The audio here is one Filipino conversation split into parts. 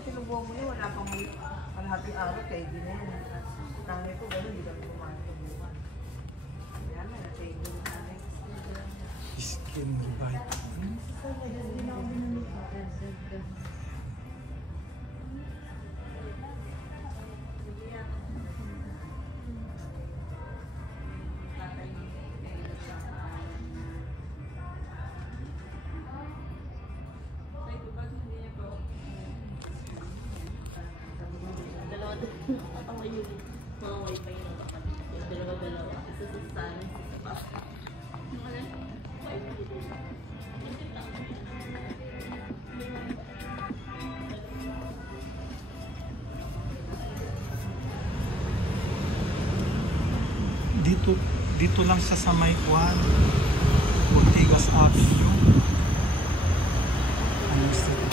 Sinubuhan mo yun, wala pang kalahating araw, kaya hindi na yun. Nanay ko gano'n, hindi kami kumain subuhan. Kaya na, nasa-ing din nanay. Skin vitamin. Mga wifi na kapatid. Yung dalawa-dalawa. Isa sa sana, isa sa pa. Yung ano? Dito lang siya sa May Juan, Ortigas Avenue. Ano street?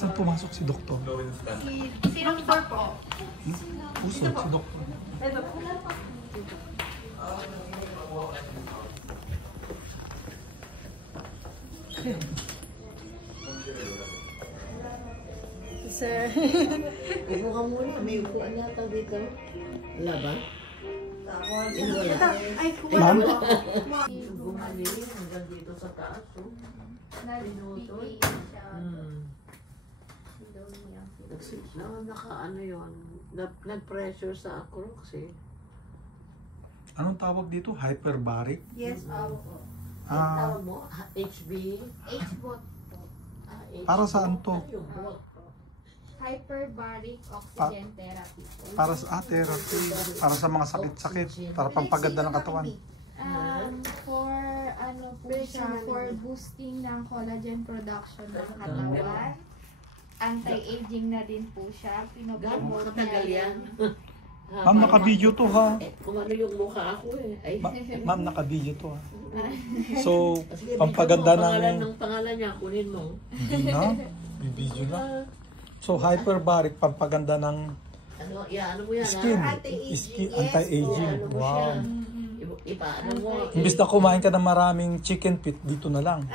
Saan pumasok si Doktor? Si Doktor po. Puso, si Doktor. Sir. Upo ka muna, may upuan yata dito. Wala ba? Ito, ay, Ma'am? Bumali hanggang dito sa taas. nag-PPA siya. Naka-ano yun, nag-pressure sa acrox eh. Anong tawag dito? Hyperbaric? Yes, po. Ah, Tawag mo, HB? H-bot po. para saan to? Hyperbaric oxygen therapy po. Para sa therapy. Para sa mga sakit-sakit. Para pampaganda ng katawan. For ano po siya, for boosting ng collagen production ng katawan. Anti-aging na din po siya. Pinopromote Katagal niya yan. Ma'am, naka-video to ha. Kung ano yung mukha ako eh. Ay. Ma'am, naka-video to ha. So, pampaganda ng... Pangalan niya, kunin mo. Hindi na. May-video na. So, hyperbaric, pampaganda ng Ano, ano mo yan skin. Anti-aging. Anti-aging. Ano mo Wow. siya? Ano mo? Imbis na kumain ka ng maraming chicken feet, dito na lang.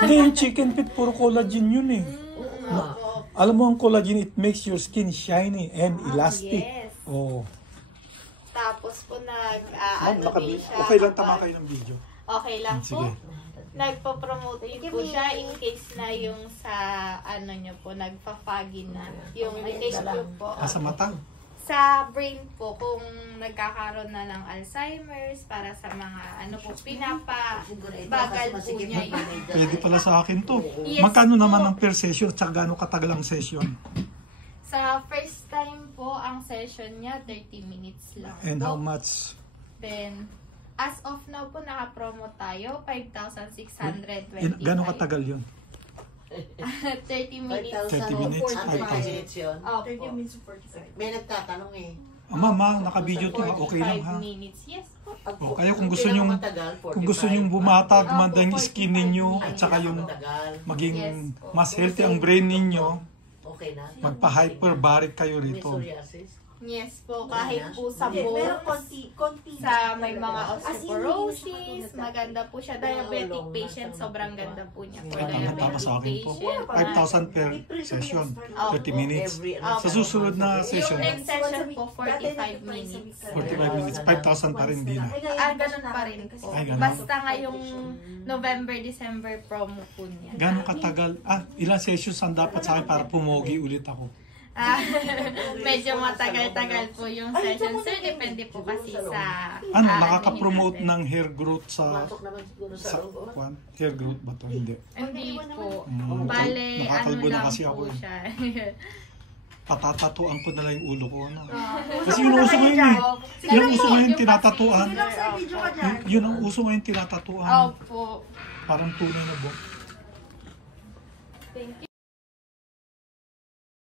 Hindi, yung chicken feet, puro collagen yun eh. Oo nga. Alam mo ang collagen, it makes your skin shiny and elastic. Yes. Oh. Tapos po Ma'am, din siya. okay lang, tama kayo ng video. Okay lang po. Sige. Nagpo-promote din po siya in case na yung sa ano nyo po, nagpa-foggy na. Yung in case po. Sa mata. Sa brain po, kung nagkakaroon na ng Alzheimer's, para sa mga ano po, pinapabagal po niya yun. Pwede pala sa akin to. Yes Magkano po. naman ang per session at gaano katagal ang session? Sa first time po, ang session niya, 30 minutes lang. And po. how much? Then, as of now po, naka-promo tayo, 5,625. Gano'ng katagal yun? 30 minutes. 30 minutes, 30 5,000. minutes yun. 30 Opo. minutes to 45. May nagtatanong eh. Mama, naka-video to ha, okay lang 45 ha. minutes, yes po. O, kaya kung gusto nyong Kung bumatag, Opo, gumanda yung skin ninyo, at saka yung maging mas healthy ang brain ninyo, okay na. magpa-hyperbaric kayo May rito. psoriasis. Yes po, kahit po sa Hindi, pero bones, konti sa may mga As in, hindi siya osteoporosis, katulad maganda po siya. Diabetic patient, sobrang ganda po niya. For Tama, tama diabetic sa akin po. patient. 5,000 per session, 30 minutes. Sa susunod na session, Yung next session po, 45 minutes. 45 minutes, 5,000 pa rin din na. Ganun pa rin po. Ay, ganun. Basta ngayong November, December promo po niya. Gano'ng katagal? Ilang sessions ang dapat sa akin para pumogi ulit ako? Medyo matagal-tagal po yung session. Sir, depende po kasi sa... Nakaka-promote ng hair growth sa Pasok naman siguro sa sa loob. kwan? Hair growth ba to? Hindi. Hindi po. Mm, Bale, ano nakakalbo na lang kasi ako po eh. siya. Patatatuan ko na lang yung ulo ko. No? Kasi yun ang uso ngayon eh. Yun ang uso ngayon tinatatuan. Sige lang sa video ka dyan. Yun ang uso ngayon tinatatuan. Opo. Parang tunay na buhok. Thank you.